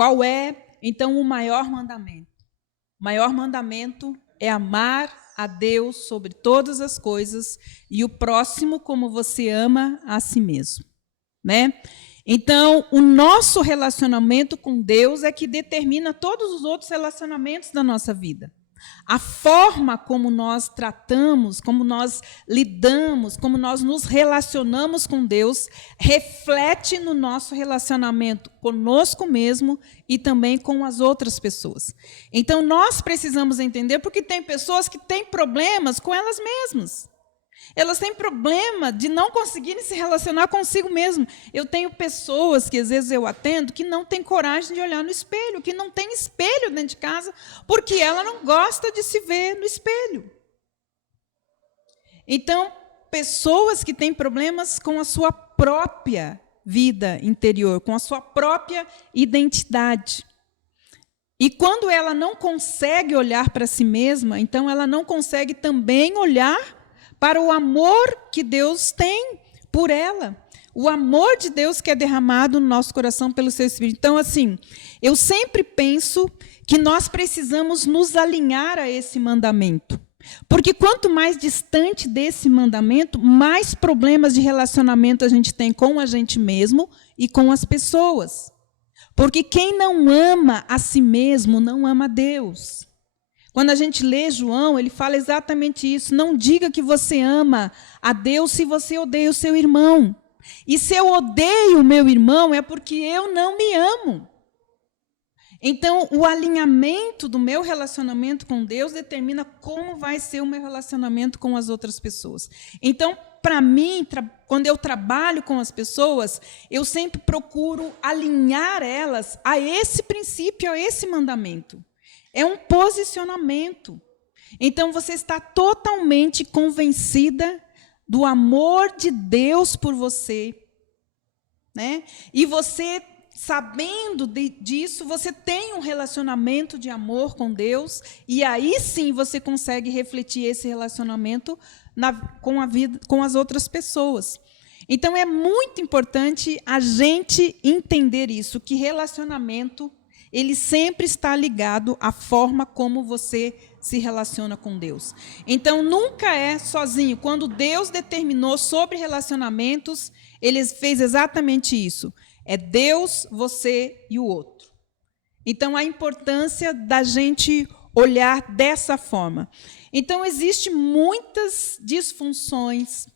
qual é, então, o maior mandamento? O maior mandamento é amar a Deus sobre todas as coisas e o próximo como você ama a si mesmo, né? Então, o nosso relacionamento com Deus é que determina todos os outros relacionamentos da nossa vida. A forma como nós tratamos, como nós lidamos, como nós nos relacionamos com Deus, reflete no nosso relacionamento conosco mesmo e também com as outras pessoas. Então, nós precisamos entender, porque tem pessoas que têm problemas com elas mesmas. Elas têm problema de não conseguirem se relacionar consigo mesmo. Eu tenho pessoas que, às vezes, eu atendo, que não têm coragem de olhar no espelho, que não tem espelho dentro de casa, porque ela não gosta de se ver no espelho. Então, pessoas que têm problemas com a sua própria vida interior, com a sua própria identidade. E quando ela não consegue olhar para si mesma, então ela não consegue também olhar para o amor que Deus tem por ela. O amor de Deus que é derramado no nosso coração pelo seu Espírito. Então, assim, eu sempre penso que nós precisamos nos alinhar a esse mandamento. Porque quanto mais distante desse mandamento, mais problemas de relacionamento a gente tem com a gente mesmo e com as pessoas. Porque quem não ama a si mesmo, não ama a Deus. Quando a gente lê João, ele fala exatamente isso. Não diga que você ama a Deus se você odeia o seu irmão. E se eu odeio o meu irmão, é porque eu não me amo. Então, o alinhamento do meu relacionamento com Deus determina como vai ser o meu relacionamento com as outras pessoas. Então, para mim, quando eu trabalho com as pessoas, eu sempre procuro alinhar elas a esse princípio, a esse mandamento. É um posicionamento. Então, você está totalmente convencida do amor de Deus por você, né? E você, sabendo disso, você tem um relacionamento de amor com Deus, e aí sim você consegue refletir esse relacionamento com a vida, com as outras pessoas. Então, é muito importante a gente entender isso, que relacionamento ele sempre está ligado à forma como você se relaciona com Deus. Então, nunca é sozinho. Quando Deus determinou sobre relacionamentos, ele fez exatamente isso. É Deus, você e o outro. Então, a importância da gente olhar dessa forma. Então, existem muitas disfunções,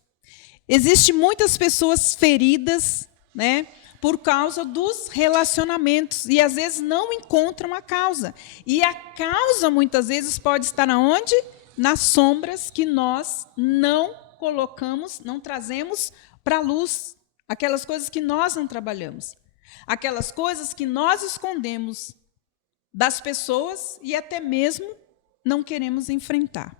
existem muitas pessoas feridas, né? Por causa dos relacionamentos, e às vezes não encontram a causa. E a causa, muitas vezes, pode estar aonde? Nas sombras que nós não colocamos, não trazemos para a luz. Aquelas coisas que nós não trabalhamos. Aquelas coisas que nós escondemos das pessoas e até mesmo não queremos enfrentar.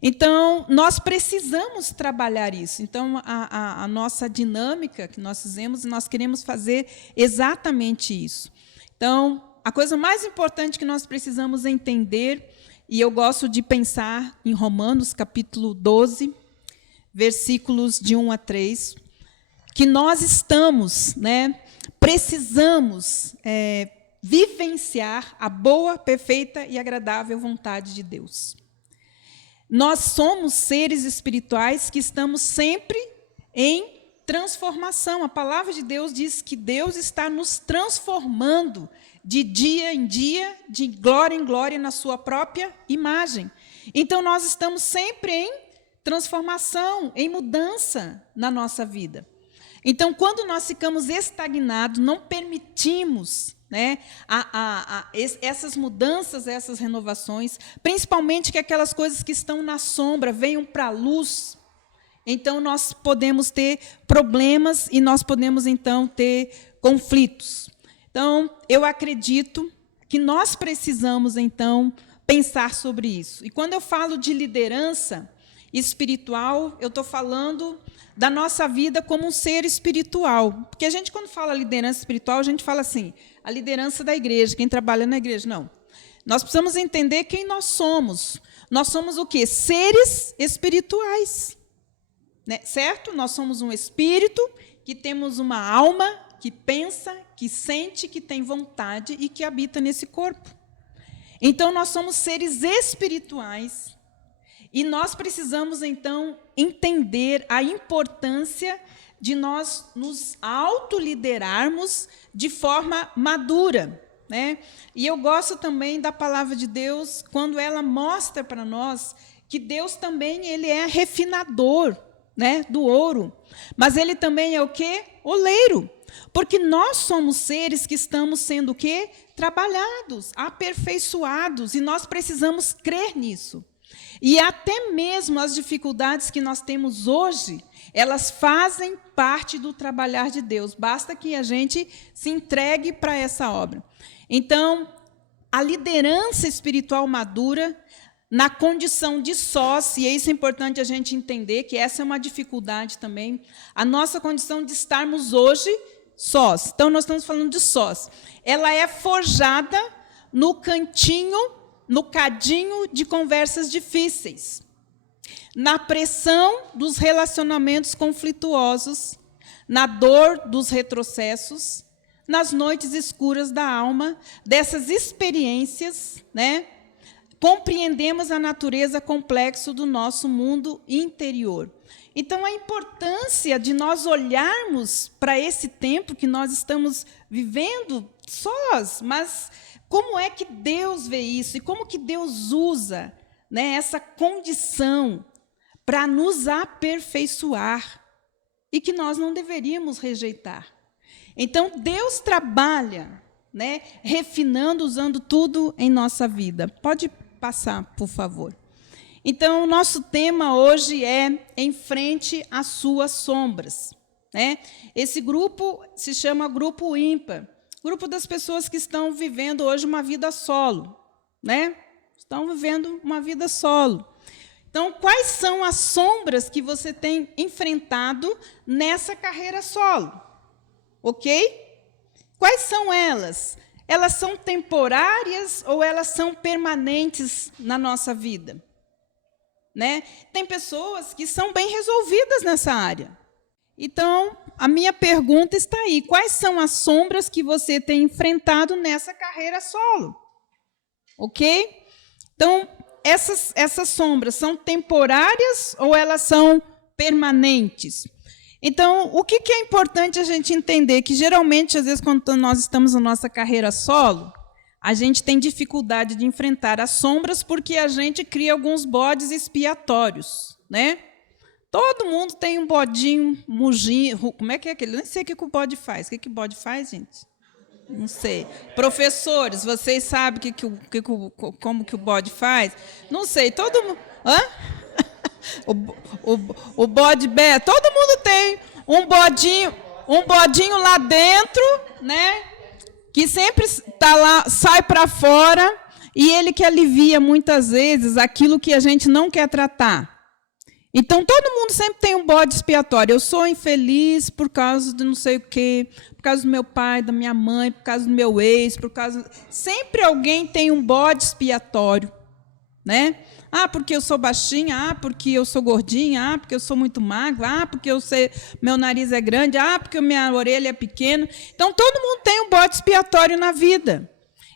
Então, nós precisamos trabalhar isso. Então, a nossa dinâmica que nós fizemos, nós queremos fazer exatamente isso. Então, a coisa mais importante que nós precisamos entender, e eu gosto de pensar em Romanos, capítulo 12, versículos de 1 a 3, que nós estamos, né, precisamos vivenciar a boa, perfeita e agradável vontade de Deus. Nós somos seres espirituais que estamos sempre em transformação. A palavra de Deus diz que Deus está nos transformando de dia em dia, de glória em glória, na sua própria imagem. Então, nós estamos sempre em transformação, em mudança na nossa vida. Então, quando nós ficamos estagnados, não permitimos, né, essas mudanças, essas renovações, principalmente que aquelas coisas que estão na sombra venham para a luz, então nós podemos ter problemas e nós podemos, então, ter conflitos. Então, eu acredito que nós precisamos, então, pensar sobre isso. E quando eu falo de liderança espiritual, eu estou falando da nossa vida como um ser espiritual. Porque a gente, quando fala liderança espiritual, a gente fala assim, a liderança da igreja, quem trabalha na igreja. Não. Nós precisamos entender quem nós somos. Nós somos o quê? Seres espirituais. Né? Certo? Nós somos um espírito que temos uma alma que pensa, que sente, que tem vontade e que habita nesse corpo. Então, nós somos seres espirituais e nós precisamos, então, entender a importância de nós nos autoliderarmos de forma madura, né? E eu gosto também da palavra de Deus quando ela mostra para nós que Deus também ele é refinador, né, do ouro, mas ele também é o quê? Oleiro. Porque nós somos seres que estamos sendo o quê? Trabalhados, aperfeiçoados, e nós precisamos crer nisso. E até mesmo as dificuldades que nós temos hoje, elas fazem parte do trabalhar de Deus. Basta que a gente se entregue para essa obra. Então, a liderança espiritual madura, na condição de sós, e isso é importante a gente entender, que essa é uma dificuldade também, a nossa condição de estarmos hoje sós. Então, nós estamos falando de sós. Ela é forjada no cantinho, no cadinho de conversas difíceis, na pressão dos relacionamentos conflituosos, na dor dos retrocessos, nas noites escuras da alma, dessas experiências, né? Compreendemos a natureza complexa do nosso mundo interior. Então, a importância de nós olharmos para esse tempo que nós estamos vivendo sós, mas como é que Deus vê isso e como que Deus usa, né, essa condição para nos aperfeiçoar e que nós não deveríamos rejeitar. Então, Deus trabalha, né, refinando, usando tudo em nossa vida. Pode passar, por favor. Então, o nosso tema hoje é Em Frente às Suas Sombras, né? Esse grupo se chama Grupo Ímpar, grupo das pessoas que estão vivendo hoje uma vida solo, né? Estão vivendo uma vida solo. Então, quais são as sombras que você tem enfrentado nessa carreira solo? Ok? Quais são elas? Elas são temporárias ou elas são permanentes na nossa vida? Né? Tem pessoas que são bem resolvidas nessa área. Então, a minha pergunta está aí. Quais são as sombras que você tem enfrentado nessa carreira solo? Ok? Então, essas sombras são temporárias ou elas são permanentes? Então, o que é importante a gente entender? Que, geralmente, às vezes, quando nós estamos na nossa carreira solo, a gente tem dificuldade de enfrentar as sombras porque a gente cria alguns bodes expiatórios, né? Todo mundo tem um bodinho, mugim, como é aquele? Nem sei o que o bode faz. O que o bode faz, gente? Não sei. Professores, vocês sabem como que o bode faz? Não sei. Todo mundo... Hã? O bode bé, todo mundo tem um bodinho lá dentro, né? Que sempre está lá, sai para fora, e ele que alivia muitas vezes aquilo que a gente não quer tratar. Então, todo mundo sempre tem um bode expiatório. Eu sou infeliz por causa de não sei o quê, por causa do meu pai, da minha mãe, por causa do meu ex, por causa... Sempre alguém tem um bode expiatório, né? Ah, porque eu sou baixinha, ah, porque eu sou gordinha, ah, porque eu sou muito magra, ah, porque meu nariz é grande, ah, porque minha orelha é pequena. Então, todo mundo tem um bode expiatório na vida.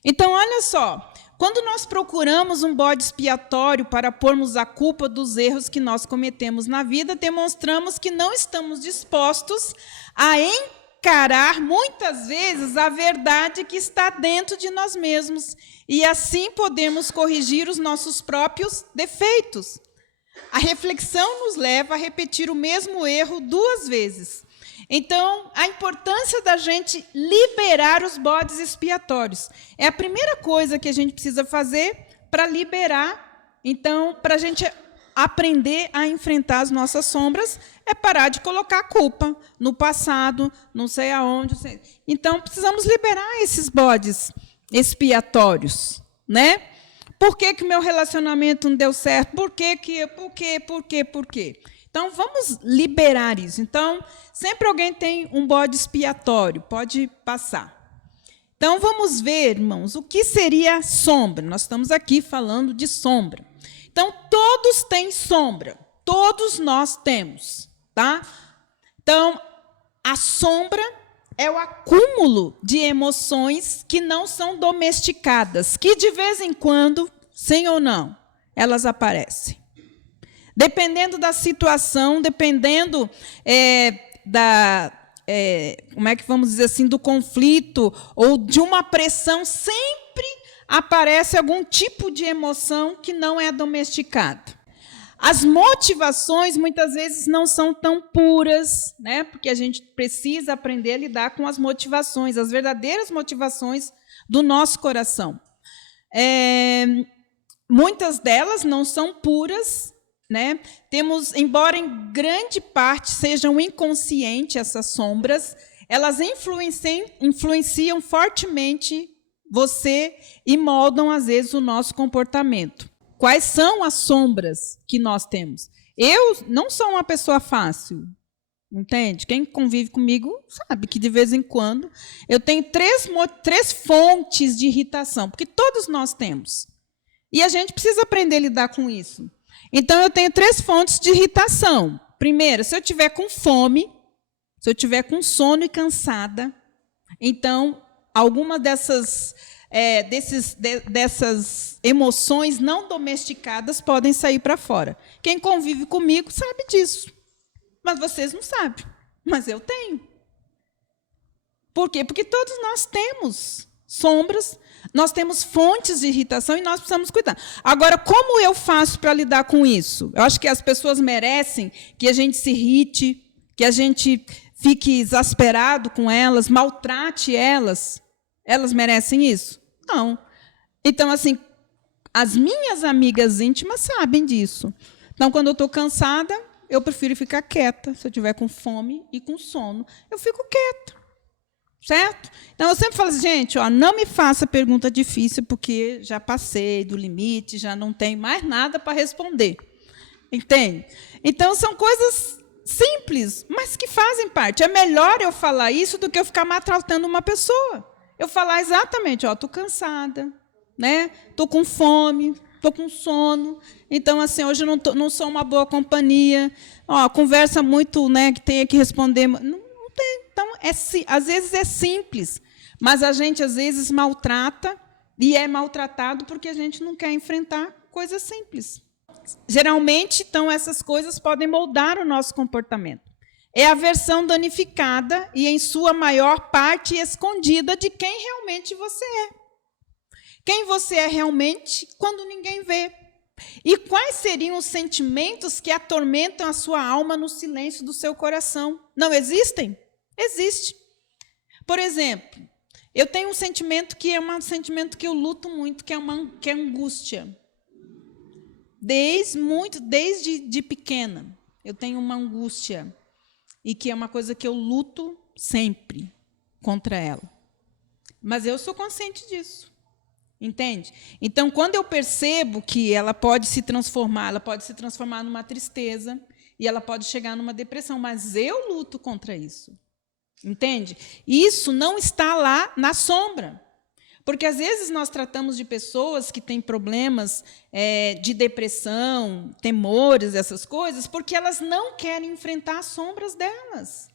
Então, olha só, quando nós procuramos um bode expiatório para pormos a culpa dos erros que nós cometemos na vida, demonstramos que não estamos dispostos a encarar, muitas vezes, a verdade que está dentro de nós mesmos. E assim podemos corrigir os nossos próprios defeitos. A reflexão nos leva a repetir o mesmo erro 2 vezes. Então, a importância da gente liberar os bodes expiatórios. É a primeira coisa que a gente precisa fazer para liberar. Então, para a gente aprender a enfrentar as nossas sombras, é parar de colocar a culpa no passado, não sei aonde. Então, precisamos liberar esses bodes expiatórios, né? Por que o meu relacionamento não deu certo? Por quê? Então, vamos liberar isso. Então, sempre alguém tem um bode expiatório, pode passar. Então, vamos ver, irmãos, o que seria sombra. Nós estamos aqui falando de sombra. Então, todos têm sombra, todos nós temos, tá? Então, a sombra é o acúmulo de emoções que não são domesticadas, que de vez em quando, sim ou não, elas aparecem. Dependendo da situação, dependendo como é que vamos dizer assim, do conflito ou de uma pressão, sempre aparece algum tipo de emoção que não é domesticada. As motivações, muitas vezes, não são tão puras, né? Porque a gente precisa aprender a lidar com as motivações, as verdadeiras motivações do nosso coração. Muitas delas não são puras, né? Temos, embora em grande parte sejam inconscientes essas sombras, elas influenciam fortemente você e moldam, às vezes, o nosso comportamento. Quais são as sombras que nós temos? Eu não sou uma pessoa fácil, entende? Quem convive comigo sabe que, de vez em quando, eu tenho três fontes de irritação, porque todos nós temos. E a gente precisa aprender a lidar com isso. Então, eu tenho 3 fontes de irritação. Primeiro, se eu estiver com fome, se eu estiver com sono e cansada, então, alguma dessas emoções não domesticadas podem sair para fora. Quem convive comigo sabe disso. Mas vocês não sabem. Mas eu tenho. Por quê? Porque todos nós temos sombras, nós temos fontes de irritação e nós precisamos cuidar. Agora, como eu faço para lidar com isso? Eu acho que as pessoas merecem que a gente se irrite, que a gente fique exasperado com elas, maltrate elas. Elas merecem isso? Não. Então, assim, as minhas amigas íntimas sabem disso. Então, quando eu estou cansada, eu prefiro ficar quieta. Se eu estiver com fome e com sono, eu fico quieta. Certo? Então, eu sempre falo assim, gente, não me faça pergunta difícil, porque já passei do limite, já não tenho mais nada para responder. Entende? Então, são coisas simples, mas que fazem parte. É melhor eu falar isso do que eu ficar maltratando uma pessoa. Eu falar exatamente, estou cansada, né? Estou com fome, estou com sono. Então, assim, hoje eu não sou uma boa companhia. Conversa muito, né, que tenha que responder. Não tem. Então, às vezes é simples, mas a gente, às vezes, maltrata e é maltratado porque a gente não quer enfrentar coisas simples. Geralmente, então, essas coisas podem moldar o nosso comportamento. É a versão danificada e, em sua maior parte, escondida de quem realmente você é. Quem você é realmente quando ninguém vê. E quais seriam os sentimentos que atormentam a sua alma no silêncio do seu coração? Não existem? Existe. Por exemplo, eu tenho um sentimento que é um sentimento que eu luto muito, que é angústia. Desde pequena, eu tenho uma angústia. E que é uma coisa que eu luto sempre contra ela. Mas eu sou consciente disso. Entende? Então, quando eu percebo que ela pode se transformar numa tristeza, e ela pode chegar numa depressão, mas eu luto contra isso. Entende? Isso não está lá na sombra. Porque, às vezes, nós tratamos de pessoas que têm problemas de depressão, temores, essas coisas, porque elas não querem enfrentar as sombras delas.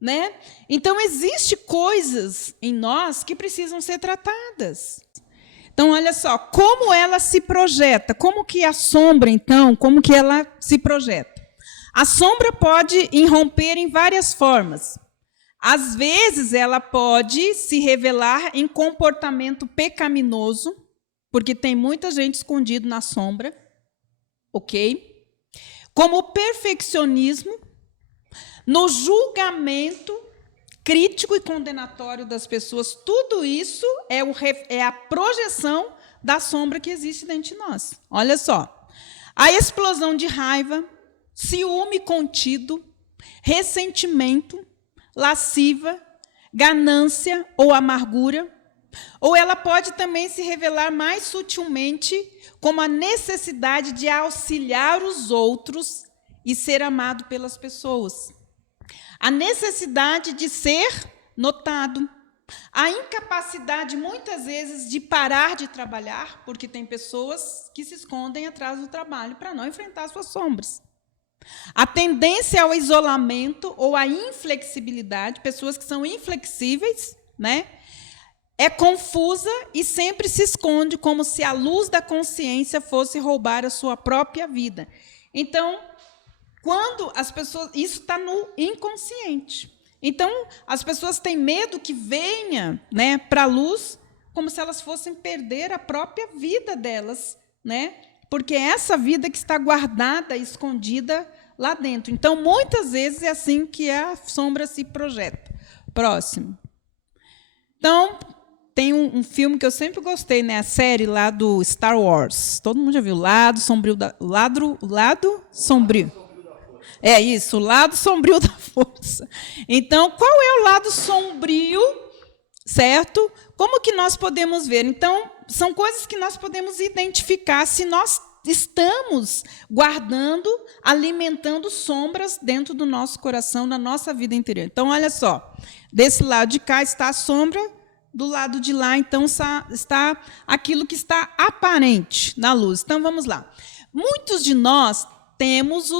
Né? Então, existem coisas em nós que precisam ser tratadas. Então, olha só, como ela se projeta, como que a sombra, então, como que ela se projeta? A sombra pode irromper em várias formas. Às vezes, ela pode se revelar em comportamento pecaminoso, porque tem muita gente escondida na sombra, ok? Como o perfeccionismo, no julgamento crítico e condenatório das pessoas. Tudo isso é a projeção da sombra que existe dentro de nós. Olha só. A explosão de raiva, ciúme contido, ressentimento, lasciva, ganância ou amargura, ou ela pode também se revelar mais sutilmente como a necessidade de auxiliar os outros e ser amado pelas pessoas. A necessidade de ser notado. A incapacidade, muitas vezes, de parar de trabalhar, porque tem pessoas que se escondem atrás do trabalho para não enfrentar suas sombras. A tendência ao isolamento ou à inflexibilidade, pessoas que são inflexíveis, né? É confusa e sempre se esconde como se a luz da consciência fosse roubar a sua própria vida. Então, quando as pessoas... Isso está no inconsciente. Então, as pessoas têm medo que venha, né, para a luz, como se elas fossem perder a própria vida delas, né? Porque é essa vida que está guardada, escondida lá dentro. Então, muitas vezes é assim que a sombra se projeta. Próximo. Então, tem um filme que eu sempre gostei, né? A série lá do Star Wars. Todo mundo já viu? Lado Sombrio Lado Sombrio. É isso, o lado sombrio da força. Então, qual é o lado sombrio, certo? Como que nós podemos ver? Então, são coisas que nós podemos identificar se nós estamos guardando, alimentando sombras dentro do nosso coração, na nossa vida interior. Então, olha só, desse lado de cá está a sombra, do lado de lá, então, está aquilo que está aparente na luz. Então, vamos lá. Muitos de nós temos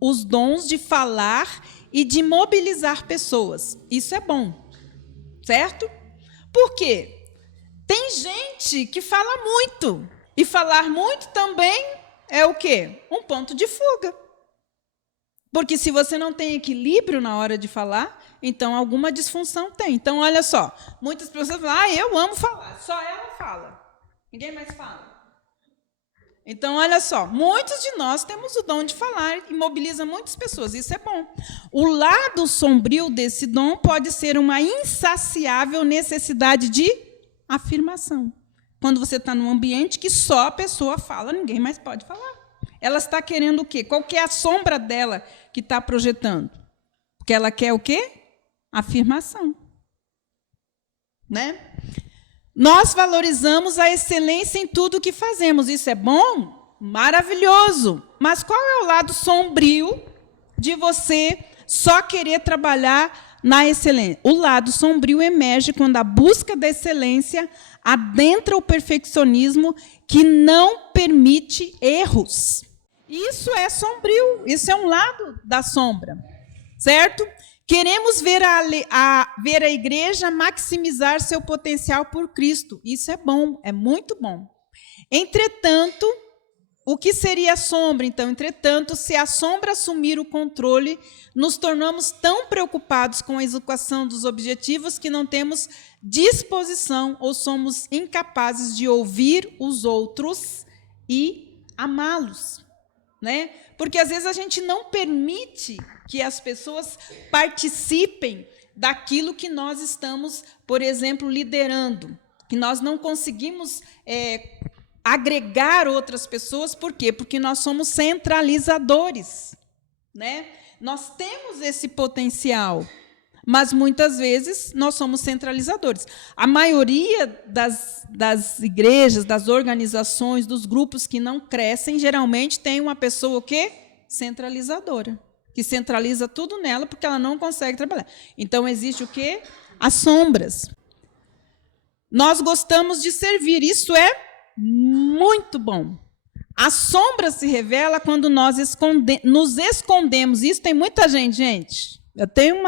os dons de falar e de mobilizar pessoas. Isso é bom, certo? Por quê? Tem gente que fala muito. E falar muito também é o quê? Um ponto de fuga. Porque se você não tem equilíbrio na hora de falar, então alguma disfunção tem. Então, olha só, muitas pessoas falam, eu amo falar, só ela fala. Ninguém mais fala. Então, olha só, muitos de nós temos o dom de falar e mobiliza muitas pessoas, isso é bom. O lado sombrio desse dom pode ser uma insaciável necessidade de afirmação. Quando você está num ambiente que só a pessoa fala, ninguém mais pode falar. Ela está querendo o quê? Qual que é a sombra dela que está projetando? Porque ela quer o quê? Afirmação. Né? Nós valorizamos a excelência em tudo o que fazemos. Isso é bom? Maravilhoso. Mas qual é o lado sombrio de você só querer trabalhar na excelência? O lado sombrio emerge quando a busca da excelência adentra o perfeccionismo que não permite erros. Isso é sombrio, isso é um lado da sombra, certo? Queremos ver a igreja maximizar seu potencial por Cristo. Isso é bom, é muito bom. Entretanto, o que seria a sombra? Então, entretanto, se a sombra assumir o controle, nos tornamos tão preocupados com a execução dos objetivos que não temos disposição ou somos incapazes de ouvir os outros e amá-los, né? Porque às vezes a gente não permite que as pessoas participem daquilo que nós estamos, por exemplo, liderando, que nós não conseguimos agregar outras pessoas. Por quê? Porque nós somos centralizadores, né? Nós temos esse potencial, mas muitas vezes nós somos centralizadores. A maioria das igrejas, das organizações, dos grupos que não crescem, geralmente tem uma pessoa o quê? Centralizadora, que centraliza tudo nela porque ela não consegue trabalhar. Então, existe o quê? As sombras. Nós gostamos de servir, isso é muito bom. A sombra se revela quando nós nos escondemos. Isso tem muita gente. Eu tenho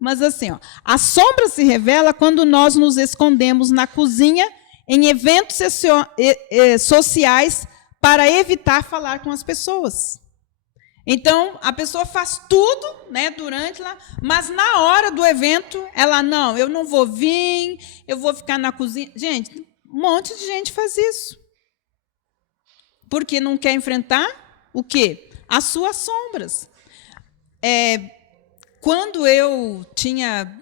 mas assim, ó. A sombra se revela quando nós nos escondemos na cozinha, em eventos sociais, para evitar falar com as pessoas. Então, a pessoa faz tudo, né, durante lá, mas na hora do evento, ela, não, eu não vou vir, eu vou ficar na cozinha. Gente, um monte de gente faz isso. Porque não quer enfrentar o quê? As suas sombras. Quando eu tinha,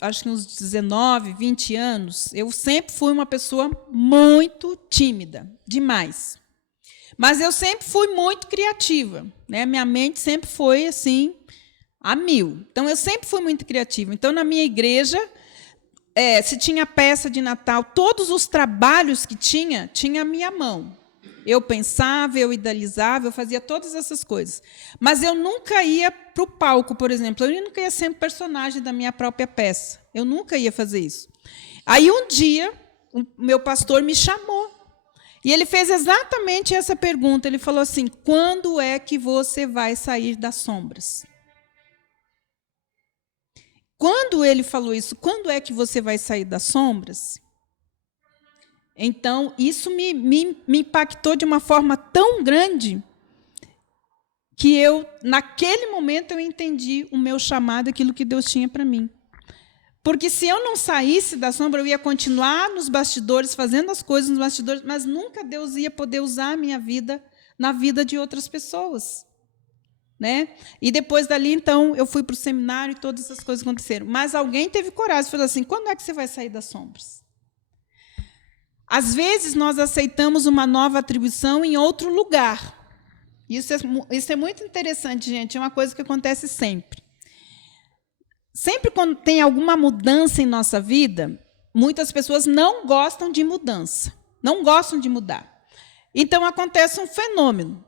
acho que uns 19, 20 anos, eu sempre fui uma pessoa muito tímida, demais. Mas eu sempre fui muito criativa, né? Minha mente sempre foi assim, a mil. Então, eu sempre fui muito criativa. Então, na minha igreja, se tinha peça de Natal, todos os trabalhos que tinha a minha mão. Eu pensava, eu idealizava, eu fazia todas essas coisas. Mas eu nunca ia para o palco, por exemplo. Eu nunca ia ser um personagem da minha própria peça. Eu nunca ia fazer isso. Aí, um dia, o meu pastor me chamou. E ele fez exatamente essa pergunta. Ele falou assim: quando é que você vai sair das sombras? Quando ele falou isso, quando é que você vai sair das sombras? Então, isso me impactou de uma forma tão grande que naquele momento, eu entendi o meu chamado, aquilo que Deus tinha para mim. Porque se eu não saísse da sombra, eu ia continuar nos bastidores, fazendo as coisas nos bastidores, mas nunca Deus ia poder usar a minha vida na vida de outras pessoas. Né? E depois dali, então, eu fui para o seminário e todas essas coisas aconteceram. Mas alguém teve coragem e falou assim: quando é que você vai sair das sombras? Às vezes, nós aceitamos uma nova atribuição em outro lugar. Isso é muito interessante, gente. É uma coisa que acontece sempre. Sempre quando tem alguma mudança em nossa vida, muitas pessoas não gostam de mudança, não gostam de mudar. Então, acontece um fenômeno.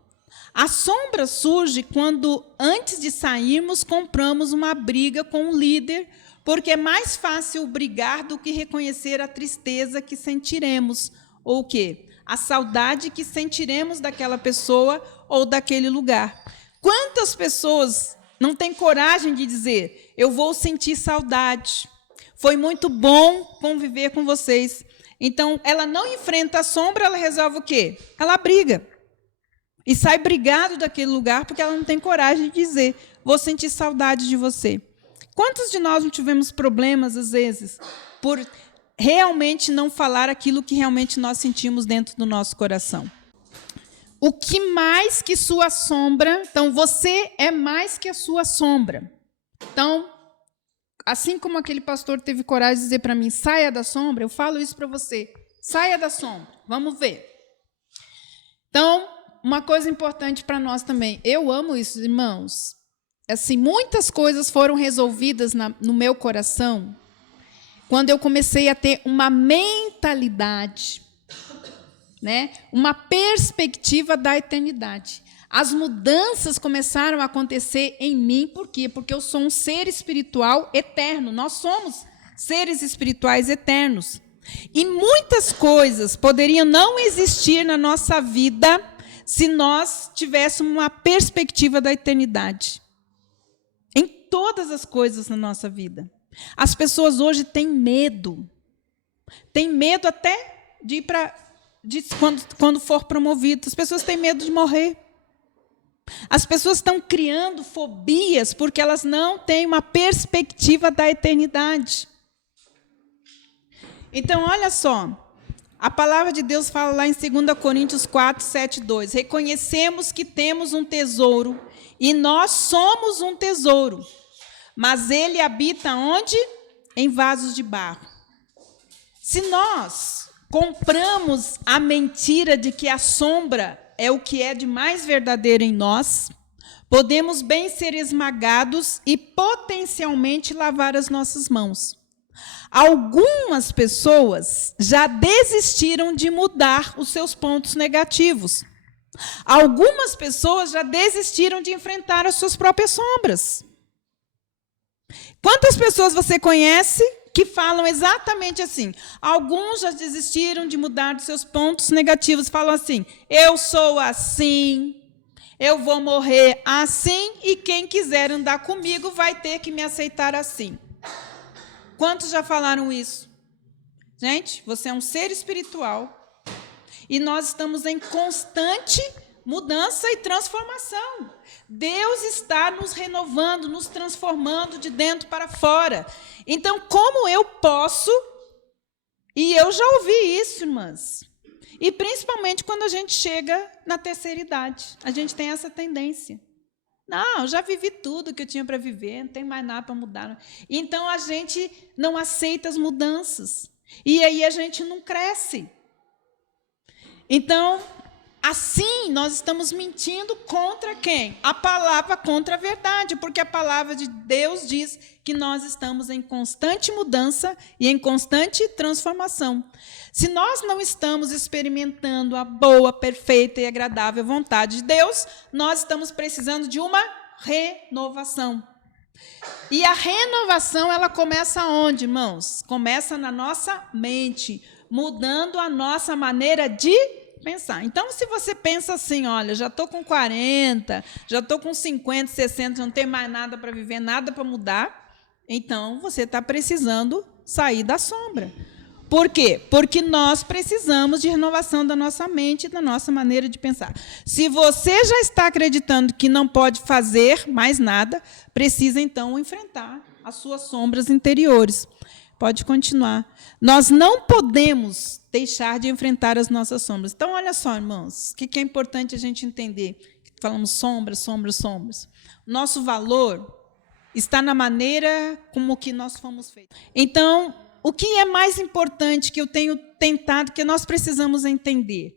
A sombra surge quando, antes de sairmos, compramos uma briga com o líder, porque é mais fácil brigar do que reconhecer a tristeza que sentiremos, ou o quê? A saudade que sentiremos daquela pessoa ou daquele lugar. Quantas pessoas não têm coragem de dizer: eu vou sentir saudade, foi muito bom conviver com vocês. Então, ela não enfrenta a sombra, ela resolve o quê? Ela briga. E sai brigado daquele lugar porque ela não tem coragem de dizer: vou sentir saudade de você. Quantos de nós não tivemos problemas, às vezes, por realmente não falar aquilo que realmente nós sentimos dentro do nosso coração? O que mais que sua sombra... Então, você é mais que a sua sombra. Então, assim como aquele pastor teve coragem de dizer para mim: saia da sombra, eu falo isso para você. Saia da sombra, vamos ver. Então, uma coisa importante para nós também. Eu amo isso, irmãos. Assim, muitas coisas foram resolvidas no meu coração quando eu comecei a ter uma mentalidade, né? Uma perspectiva da eternidade. As mudanças começaram a acontecer em mim. Por quê? Porque eu sou um ser espiritual eterno. Nós somos seres espirituais eternos. E muitas coisas poderiam não existir na nossa vida se nós tivéssemos uma perspectiva da eternidade. Em todas as coisas na nossa vida. As pessoas hoje têm medo. Têm medo até de ir para... quando for promovido. As pessoas têm medo de morrer. As pessoas estão criando fobias porque elas não têm uma perspectiva da eternidade. Então, olha só. A palavra de Deus fala lá em 2 Coríntios 4, 7, 2. Reconhecemos que temos um tesouro e nós somos um tesouro. Mas ele habita onde? Em vasos de barro. Se nós compramos a mentira de que a sombra é o que é de mais verdadeiro em nós, podemos bem ser esmagados e potencialmente lavar as nossas mãos. Algumas pessoas já desistiram de mudar os seus pontos negativos. Algumas pessoas já desistiram de enfrentar as suas próprias sombras. Quantas pessoas você conhece que falam exatamente assim? Alguns já desistiram de mudar dos seus pontos negativos. Falam assim: eu sou assim, eu vou morrer assim, e quem quiser andar comigo vai ter que me aceitar assim. Quantos já falaram isso? Gente, você é um ser espiritual e nós estamos em constante mudança e transformação. Deus está nos renovando, nos transformando de dentro para fora. Então, como eu posso... E eu já ouvi isso, irmãs. E principalmente quando a gente chega na terceira idade. A gente tem essa tendência. Não, eu já vivi tudo que eu tinha para viver, não tem mais nada para mudar. Então, a gente não aceita as mudanças. E aí a gente não cresce. Então, assim, nós estamos mentindo contra quem? A palavra contra a verdade, porque a palavra de Deus diz que nós estamos em constante mudança e em constante transformação. Se nós não estamos experimentando a boa, perfeita e agradável vontade de Deus, nós estamos precisando de uma renovação. E a renovação, ela começa onde, irmãos? Começa na nossa mente, mudando a nossa maneira de pensar. Então, se você pensa assim, olha, já estou com 40, já estou com 50, 60, não tem mais nada para viver, nada para mudar, então você está precisando sair da sombra. Por quê? Porque nós precisamos de renovação da nossa mente e da nossa maneira de pensar. Se você já está acreditando que não pode fazer mais nada, precisa, então, enfrentar as suas sombras interiores. Pode continuar. Nós não podemos deixar de enfrentar as nossas sombras. Então, olha só, irmãos, o que é importante a gente entender? Falamos sombras, sombras, sombras. Nosso valor está na maneira como que nós fomos feitos. Então, o que é mais importante que eu tenho tentado, que nós precisamos entender?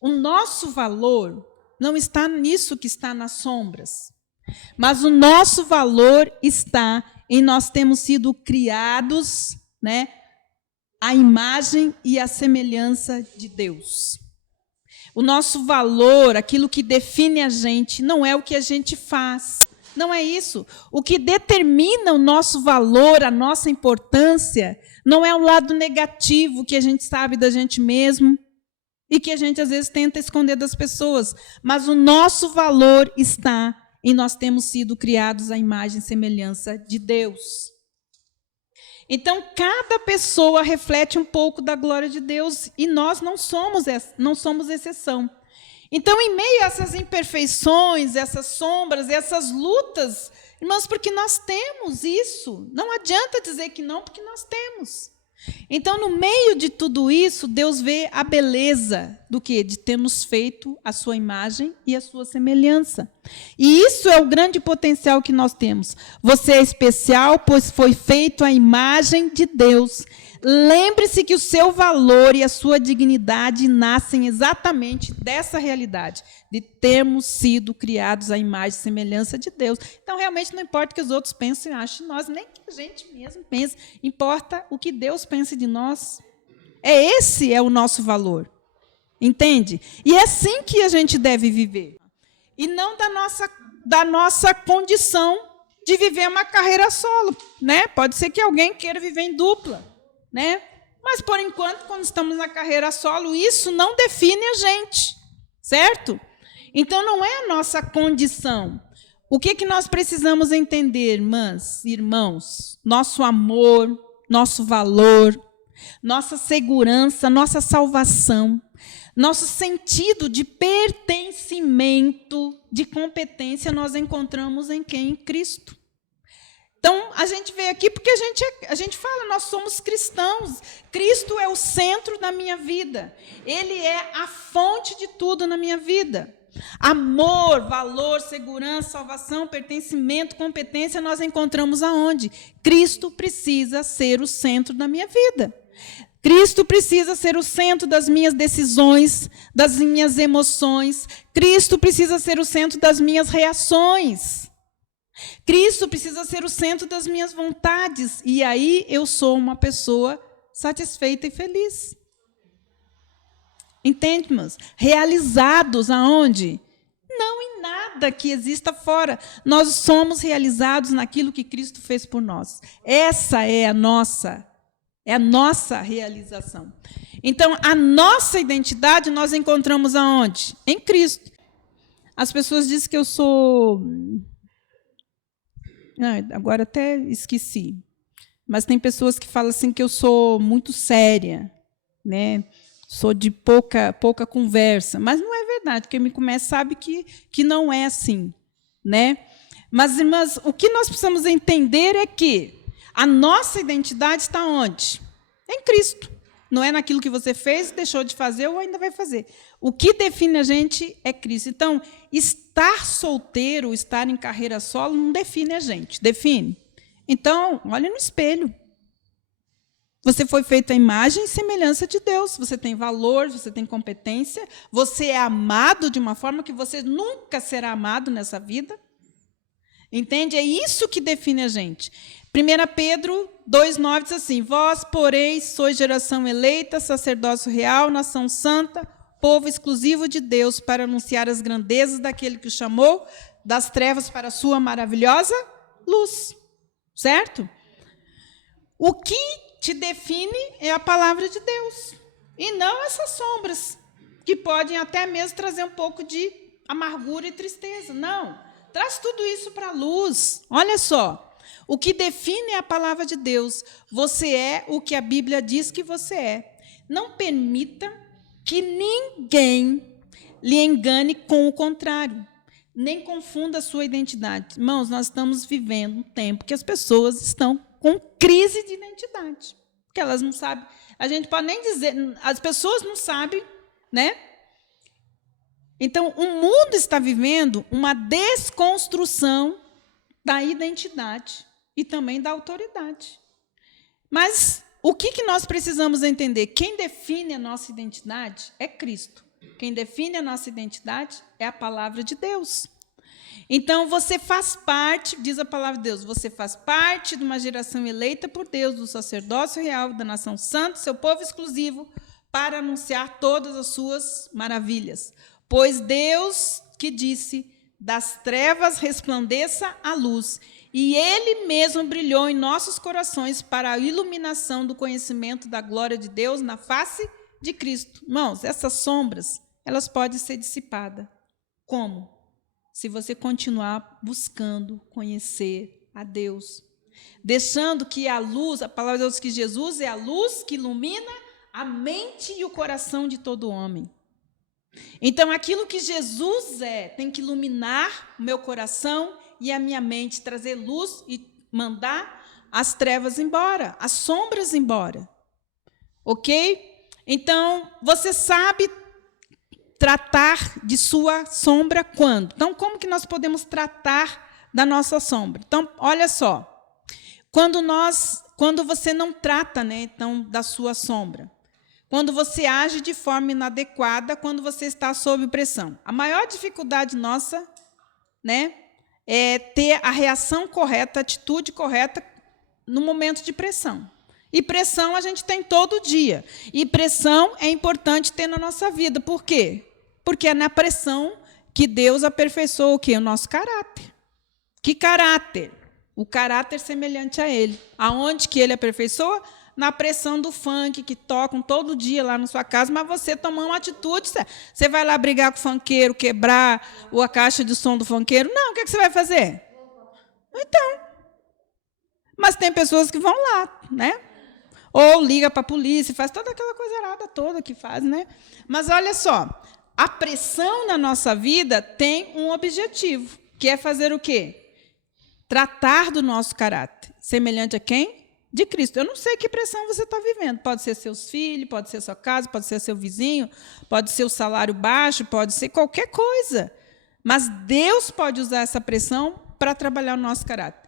O nosso valor não está nisso que está nas sombras, mas o nosso valor está em nós termos sido criados, né, à imagem e à semelhança de Deus. O nosso valor, aquilo que define a gente, não é o que a gente faz. Não é isso. O que determina o nosso valor, a nossa importância, não é o lado negativo que a gente sabe da gente mesmo e que a gente, às vezes, tenta esconder das pessoas. Mas o nosso valor está em nós termos sido criados à imagem e semelhança de Deus. Então, cada pessoa reflete um pouco da glória de Deus e nós não somos exceção. Então, em meio a essas imperfeições, essas sombras, essas lutas, irmãos, porque nós temos isso. Não adianta dizer que não, porque nós temos. Então, no meio de tudo isso, Deus vê a beleza do quê? De termos feito a sua imagem e a sua semelhança. E isso é o grande potencial que nós temos. Você é especial, pois foi feito à imagem de Deus. Lembre-se que o seu valor e a sua dignidade nascem exatamente dessa realidade, de termos sido criados à imagem e semelhança de Deus. Então, realmente, não importa o que os outros pensem e achem de nós, nem que a gente mesmo pense, importa o que Deus pense de nós. Esse é o nosso valor, entende? E é assim que a gente deve viver, e não da nossa condição de viver uma carreira solo, né? Pode ser que alguém queira viver em dupla, né? Mas, por enquanto, quando estamos na carreira solo, isso não define a gente, certo? Então, não é a nossa condição. O que nós precisamos entender, irmãs, irmãos? Nosso amor, nosso valor, nossa segurança, nossa salvação, nosso sentido de pertencimento, de competência, nós encontramos em quem? Em Cristo. Então, a gente veio aqui porque a gente fala, nós somos cristãos. Cristo é o centro da minha vida. Ele é a fonte de tudo na minha vida. Amor, valor, segurança, salvação, pertencimento, competência, nós encontramos aonde? Cristo precisa ser o centro da minha vida. Cristo precisa ser o centro das minhas decisões, das minhas emoções. Cristo precisa ser o centro das minhas reações. Cristo precisa ser o centro das minhas vontades. E aí eu sou uma pessoa satisfeita e feliz. Entende, irmãos? Realizados aonde? Não em nada que exista fora. Nós somos realizados naquilo que Cristo fez por nós. Essa é a nossa realização. Então, a nossa identidade nós encontramos aonde? Em Cristo. As pessoas dizem que eu sou... agora até esqueci. Mas tem pessoas que falam assim que eu sou muito séria, né? Sou de pouca conversa. Mas não é verdade. Quem me conhece sabe que não é assim, né? Mas, irmãs, o que nós precisamos entender é que a nossa identidade está onde? Em Cristo. Não é naquilo que você fez, deixou de fazer ou ainda vai fazer. O que define a gente é Cristo. Então, estar solteiro, estar em carreira solo, não define a gente. Define? Então, olha no espelho. Você foi feito à imagem e semelhança de Deus. Você tem valor, você tem competência. Você é amado de uma forma que você nunca será amado nessa vida. Entende? É isso que define a gente. 1 Pedro 2,9 diz assim: vós, porém, sois geração eleita, sacerdócio real, nação santa, povo exclusivo de Deus, para anunciar as grandezas daquele que o chamou das trevas para a sua maravilhosa luz. Certo? O que te define é a palavra de Deus, e não essas sombras. que podem até mesmo trazer um pouco de amargura e tristeza. Não, traz tudo isso para a luz. Olha só, o que define é a palavra de Deus. Você é o que a Bíblia diz que você é. Não permita que ninguém lhe engane com o contrário, nem confunda a sua identidade. Irmãos, nós estamos vivendo um tempo que as pessoas estão com crise de identidade, porque elas não sabem, a gente pode nem dizer, as pessoas não sabem, né? Então, o mundo está vivendo uma desconstrução da identidade e também da autoridade. Mas o que nós precisamos entender? Quem define a nossa identidade é Cristo. Quem define a nossa identidade é a palavra de Deus. Então, você faz parte, diz a palavra de Deus, você faz parte de uma geração eleita por Deus, do sacerdócio real, da nação santa, seu povo exclusivo, para anunciar todas as suas maravilhas. Pois Deus que disse, das trevas resplandeça a luz, e Ele mesmo brilhou em nossos corações para a iluminação do conhecimento da glória de Deus na face de Cristo. Irmãos, essas sombras, elas podem ser dissipadas. Como? Se você continuar buscando conhecer a Deus, deixando que a luz, a palavra de Deus que Jesus é a luz que ilumina a mente e o coração de todo homem. Então, aquilo que Jesus é, tem que iluminar o meu coração e a minha mente, trazer luz e mandar as trevas embora, as sombras embora. Ok? Então, você sabe tratar de sua sombra quando? Então, como que nós podemos tratar da nossa sombra? Então, olha só. Quando você não trata, né, então, da sua sombra, quando você age de forma inadequada, quando você está sob pressão. A maior dificuldade nossa, né, é ter a reação correta, a atitude correta no momento de pressão. E pressão a gente tem todo dia. E pressão é importante ter na nossa vida. Por quê? Porque é na pressão que Deus aperfeiçoa o quê? O nosso caráter. Que caráter? O caráter semelhante a Ele. Aonde que Ele aperfeiçoa? Na pressão do funk, que tocam todo dia lá na sua casa, mas você tomar uma atitude, você vai lá brigar com o funkeiro, quebrar a caixa de som do funkeiro? Não, o que você vai fazer? Então. Mas tem pessoas que vão lá, né? Ou liga para a polícia, faz toda aquela coisa errada toda que faz, né? Mas olha só, a pressão na nossa vida tem um objetivo, que é fazer o quê? Tratar do nosso caráter. Semelhante a quem? De Cristo. Eu não sei que pressão você está vivendo. Pode ser seus filhos, pode ser sua casa, pode ser seu vizinho, pode ser o salário baixo, pode ser qualquer coisa. Mas Deus pode usar essa pressão para trabalhar o nosso caráter.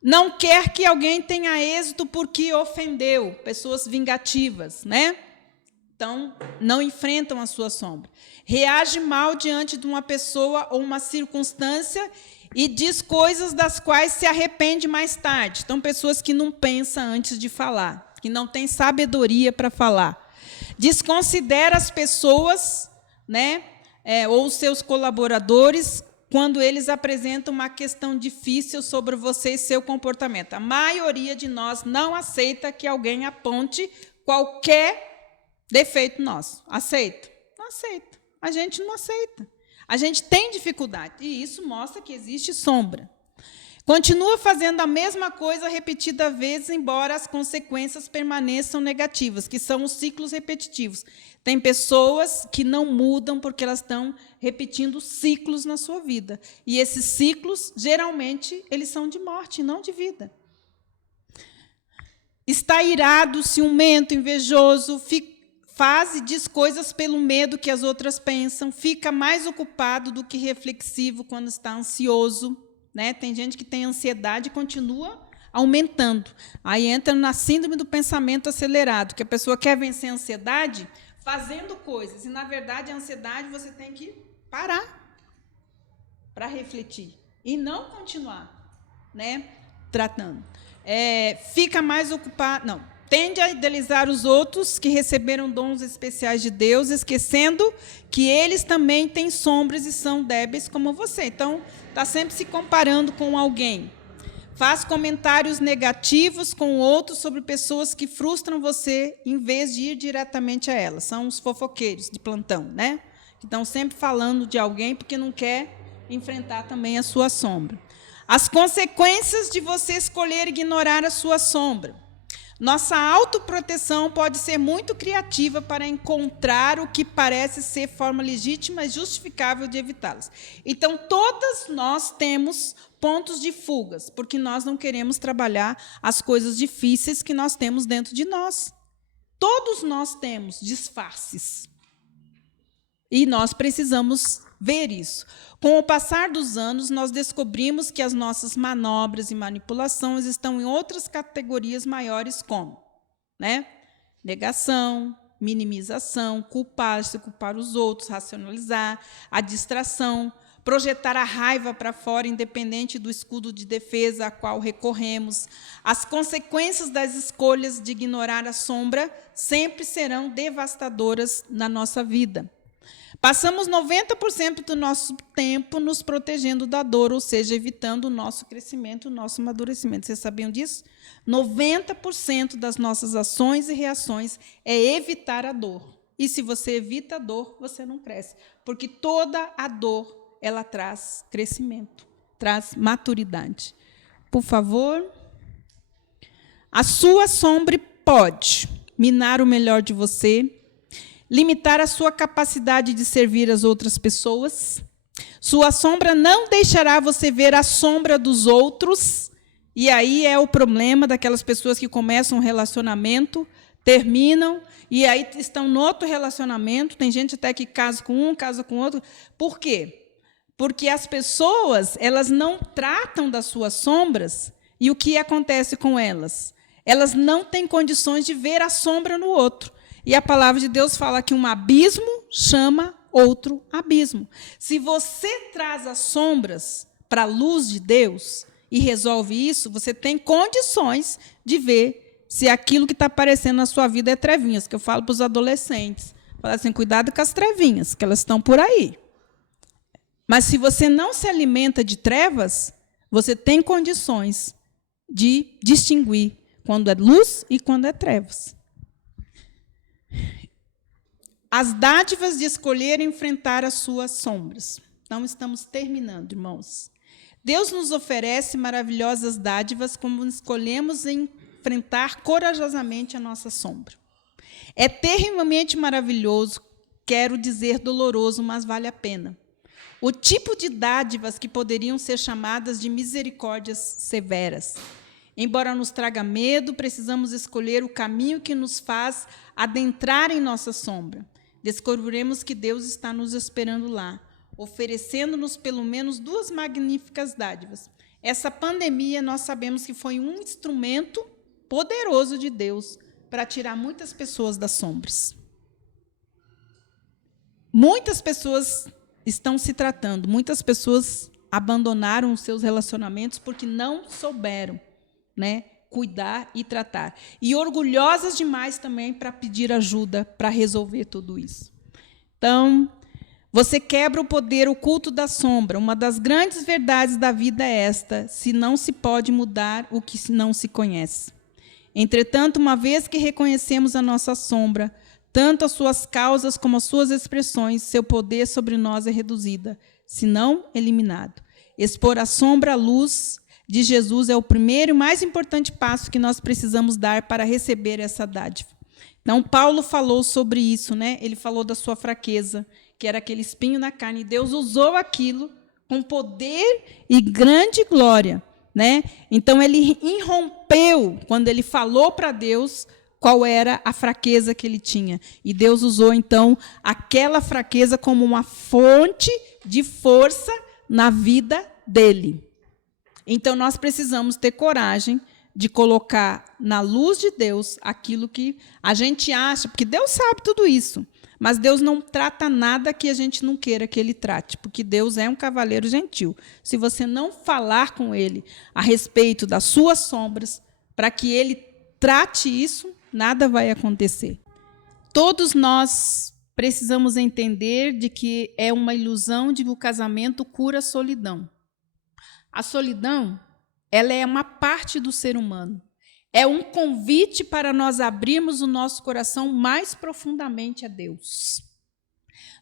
Não quer que alguém tenha êxito porque ofendeu, pessoas vingativas, né? Então, não enfrentam a sua sombra. Reage mal diante de uma pessoa ou uma circunstância e diz coisas das quais se arrepende mais tarde. Então, pessoas que não pensam antes de falar, que não têm sabedoria para falar. Desconsidera as pessoas, né, ou os seus colaboradores, quando eles apresentam uma questão difícil sobre você e seu comportamento. A maioria de nós não aceita que alguém aponte qualquer defeito nosso. Aceita? Não aceita. A gente não aceita. A gente tem dificuldade, e isso mostra que existe sombra. Continua fazendo a mesma coisa repetidas vezes, embora as consequências permaneçam negativas, que são os ciclos repetitivos. Tem pessoas que não mudam porque elas estão repetindo ciclos na sua vida. E esses ciclos, geralmente, eles são de morte, não de vida. Está irado, ciumento, invejoso, faz e diz coisas pelo medo que as outras pensam, fica mais ocupado do que reflexivo quando está ansioso. Né? Tem gente que tem ansiedade e continua aumentando. Aí entra na síndrome do pensamento acelerado, que a pessoa quer vencer a ansiedade fazendo coisas. E, na verdade, a ansiedade você tem que parar para refletir e não continuar, né, tratando. Fica mais ocupado... Não, tende a idealizar os outros que receberam dons especiais de Deus, esquecendo que eles também têm sombras e são débeis como você. Então, está sempre se comparando com alguém. Faz comentários negativos com outros sobre pessoas que frustram você, em vez de ir diretamente a elas. São os fofoqueiros de plantão, né? Que estão sempre falando de alguém porque não quer enfrentar também a sua sombra. As consequências de você escolher ignorar a sua sombra. Nossa autoproteção pode ser muito criativa para encontrar o que parece ser forma legítima e justificável de evitá-las. Então, todas nós temos pontos de fugas, porque nós não queremos trabalhar as coisas difíceis que nós temos dentro de nós. Todos nós temos disfarces. E nós precisamos ver isso. Com o passar dos anos, nós descobrimos que as nossas manobras e manipulações estão em outras categorias maiores, como, né? Negação, minimização, culpar, se culpar os outros, racionalizar, a distração, projetar a raiva para fora, independente do escudo de defesa a qual recorremos. As consequências das escolhas de ignorar a sombra sempre serão devastadoras na nossa vida. Passamos 90% do nosso tempo nos protegendo da dor, ou seja, evitando o nosso crescimento, o nosso amadurecimento. Vocês sabiam disso? 90% das nossas ações e reações é evitar a dor. E se você evita a dor, você não cresce. Porque toda a dor, ela traz crescimento, traz maturidade. Por favor. A sua sombra pode minar o melhor de você, limitar a sua capacidade de servir as outras pessoas. Sua sombra não deixará você ver a sombra dos outros. E aí é o problema daquelas pessoas que começam um relacionamento, terminam, e aí estão no outro relacionamento. Tem gente até que casa com um, casa com outro. Por quê? Porque as pessoas, elas não tratam das suas sombras, e o que acontece com elas? Elas não têm condições de ver a sombra no outro. E a palavra de Deus fala que um abismo chama outro abismo. Se você traz as sombras para a luz de Deus e resolve isso, você tem condições de ver se aquilo que está aparecendo na sua vida é trevinhas, que eu falo para os adolescentes. Falo assim, cuidado com as trevinhas, que elas estão por aí. Mas se você não se alimenta de trevas, você tem condições de distinguir quando é luz e quando é trevas. As dádivas de escolher enfrentar as suas sombras. Então, estamos terminando, irmãos. Deus nos oferece maravilhosas dádivas como escolhemos enfrentar corajosamente a nossa sombra. É terrivelmente maravilhoso, quero dizer doloroso, mas vale a pena. O tipo de dádivas que poderiam ser chamadas de misericórdias severas. Embora nos traga medo, precisamos escolher o caminho que nos faz adentrar em nossa sombra. Descobriremos que Deus está nos esperando lá, oferecendo-nos pelo menos duas magníficas dádivas. Essa pandemia, nós sabemos que foi um instrumento poderoso de Deus para tirar muitas pessoas das sombras. Muitas pessoas estão se tratando, muitas pessoas abandonaram os seus relacionamentos porque não souberam, né, cuidar e tratar. E orgulhosas demais também para pedir ajuda para resolver tudo isso. Então, você quebra o poder oculto da sombra. Uma das grandes verdades da vida é esta: se não se pode mudar o que não se conhece. Entretanto, uma vez que reconhecemos a nossa sombra, tanto as suas causas como as suas expressões, seu poder sobre nós é reduzido, se não eliminado. Expor a sombra à luz de Jesus é o primeiro e mais importante passo que nós precisamos dar para receber essa dádiva. Então, Paulo falou sobre isso, né? Ele falou da sua fraqueza, que era aquele espinho na carne, e Deus usou aquilo com poder e grande glória, né? Então, ele irrompeu quando ele falou para Deus qual era a fraqueza que ele tinha. E Deus usou, então, aquela fraqueza como uma fonte de força na vida dele. Então, nós precisamos ter coragem de colocar na luz de Deus aquilo que a gente acha, porque Deus sabe tudo isso, mas Deus não trata nada que a gente não queira que Ele trate, porque Deus é um cavaleiro gentil. Se você não falar com Ele a respeito das suas sombras, para que Ele trate isso, nada vai acontecer. Todos nós precisamos entender de que é uma ilusão de que o casamento cura a solidão. A solidão ela é uma parte do ser humano. É um convite para nós abrirmos o nosso coração mais profundamente a Deus.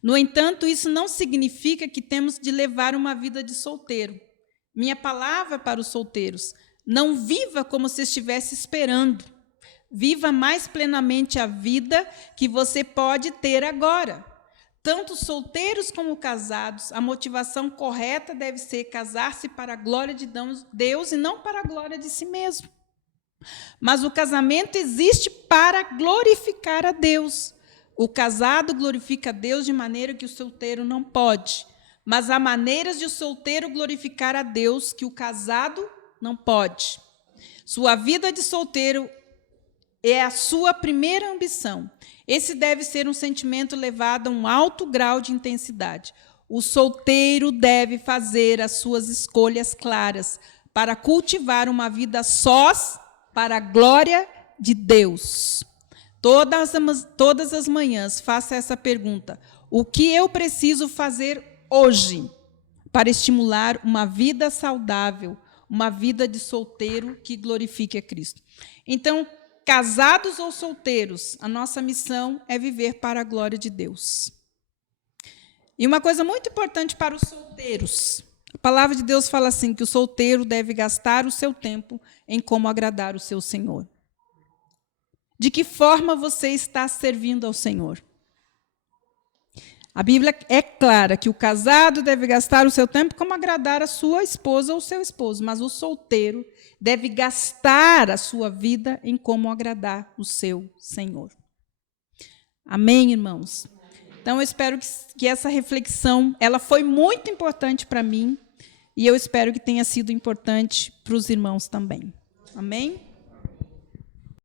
No entanto, isso não significa que temos de levar uma vida de solteiro. Minha palavra para os solteiros: não viva como se estivesse esperando. Viva mais plenamente a vida que você pode ter agora. Tanto solteiros como casados, a motivação correta deve ser casar-se para a glória de Deus e não para a glória de si mesmo. Mas o casamento existe para glorificar a Deus. O casado glorifica a Deus de maneira que o solteiro não pode. Mas há maneiras de o solteiro glorificar a Deus que o casado não pode. Sua vida de solteiro é a sua primeira ambição. Esse deve ser um sentimento levado a um alto grau de intensidade. O solteiro deve fazer as suas escolhas claras para cultivar uma vida sós para a glória de Deus. Todas as manhãs, faça essa pergunta: o que eu preciso fazer hoje para estimular uma vida saudável, uma vida de solteiro que glorifique a Cristo? Então, casados ou solteiros, a nossa missão é viver para a glória de Deus. E uma coisa muito importante para os solteiros: a palavra de Deus fala assim, que o solteiro deve gastar o seu tempo em como agradar o seu Senhor. De que forma você está servindo ao Senhor? A Bíblia é clara que o casado deve gastar o seu tempo como agradar a sua esposa ou o seu esposo, mas o solteiro deve gastar a sua vida em como agradar o seu Senhor. Amém, irmãos? Então, eu espero que essa reflexão ela foi muito importante para mim e eu espero que tenha sido importante para os irmãos também. Amém?